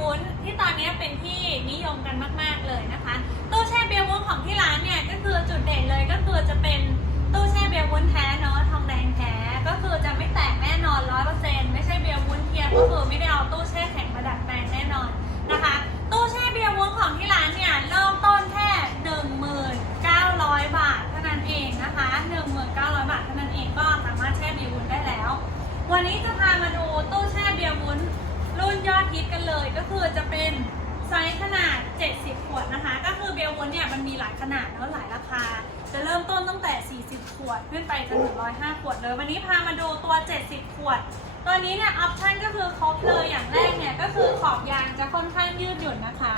ร์วุ้นที่ตอนนี้เป็นที่นิยมกันมาก ๆเลยนะคะตู้แช่เบียร์วุ้นของที่ร้านเนี่ยก็คือจุดเด่นเลยก็คือจะเป็นตู้แช่เบียร์วุ้นแท้เนาะทองแดงแท้ก็คือจะไม่แตกแน่นอนร้อยเปอร์เซ็นต์ไม่ใช่เบียร์วุ้นเทียมก็คือไม่ได้เอาตู้แช่แข็งมาดัดแปลงแน่นอนนะคะตู้แช่เบียร์วุ้นของที่ร้านเนี่ยเริ่มต้นแค่19,000บาทเท่านั้นเองนะคะ19,000บาทเท่านั้นเองก็สามารถแช่เบียร์วุ้นได้แล้ว วันนี้จะพามาดูตู้แช่เบียร์วุ้นรุ่น ยอดฮิตกันเลย ก็คือจะเป็นไซส์ขนาด 70 ขวดนะคะ ก็คือเบียร์วุ้นเนี่ยมันมีหลายขนาดแล้วหลายราคา จะเริ่มต้นตั้งแต่ 40 ขวด ขึ้นไปจนถึง105 ขวดเลย วันนี้พามาดูตัว 70 ขวด ตัวนี้เนี่ยออปชั่นก็คือครบเลยอย่างแรกเนี่ยก็คือขอบยางจะค่อนข้างยืดหยุ่นนะคะ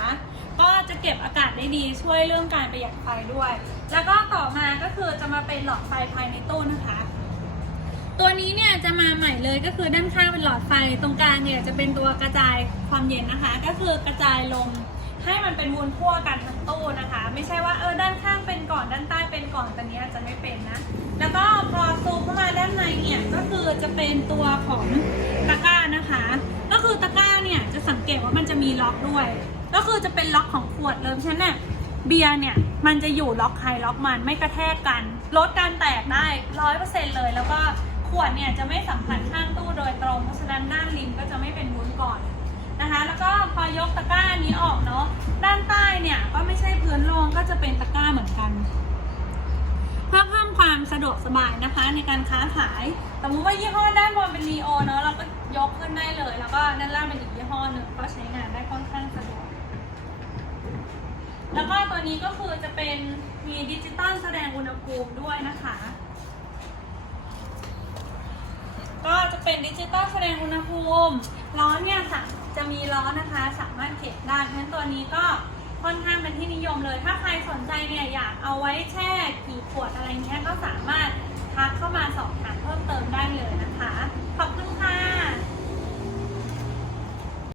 ก็จะเก็บอากาศได้ดีช่วยเรื่องการประหยัดไฟด้วย แล้วก็ต่อมาก็คือจะมาเป็นหลอดไฟภายในตู้นะคะ ตัวนี้เนี่ยจะมาใหม่เลยก็คือด้านข้างเป็นหลอดไฟตรงกลางเนี่ยจะเป็นตัวกระจายความเย็นนะคะ ก็คือกระจายลมให้มันเป็นวนทั่วกันทั้งตู้นะคะ ไม่ใช่ว่าเออด้านข้างเป็นก่อนด้านใต้เป็นก่อนแต่นี้จะไม่เป็นนะ แล้วก็พอซูมเข้ามาด้านในเนี่ยก็คือจะเป็นตัวของตะกร้านะคะ ก็คือตะกร้าเนี่ยจะสังเกตว่ามันจะมีล็อกด้วย ก็คือจะเป็นล็อกของขวดเลยฉะนั้นเนี่ยเบียร์เนี่ยมันจะอยู่ล็อกใครล็อกมันไม่กระแทกกันลดการแตกได้ร้อยเปอร์เซ็นต์เลยแล้วก็ ขวดเนี่ยจะไม่สัมผัสข้างตู้โดยตรง เพราะฉะนั้นด้านริมก็จะไม่เป็นวุ้นก่อนนะคะ แล้วก็พอยกตะกร้านี้ออกเนาะด้านใต้เนี่ยก็ไม่ใช่พื้นโลงก็จะเป็นตะกร้าเหมือนกันเพื่อเพิ่มความสะดวกสบายนะคะ ในการค้าขายสมมติว่ายี่ห้อด้านบนเป็นนีโอเนาะเราก็ยกขึ้นได้เลย แล้วก็ด้านล่างเป็นอีกยี่ห้อหนึ่งก็ใช้งานได้ค่อนข้างสะดวกแล้วก็ตัวนี้ก็คือจะเป็นมีดิจิตอลแสดงอุณหภูมิด้วยนะคะ ก็จะเป็นดิจิตอลแสดงอุณหภูมิล้อเนี่ยค่ะจะมีล้อนะคะ สามารถเข็นได้เพราะฉะนั้นตัวนี้ก็ค่อนข้างเป็นที่นิยมเลย ถ้าใครสนใจเนี่ยอยากเอาไว้แช่กี่ขวดอะไรเงี้ยก็สามารถทักเข้ามาสอบถามเพิ่มเติมได้เลยนะ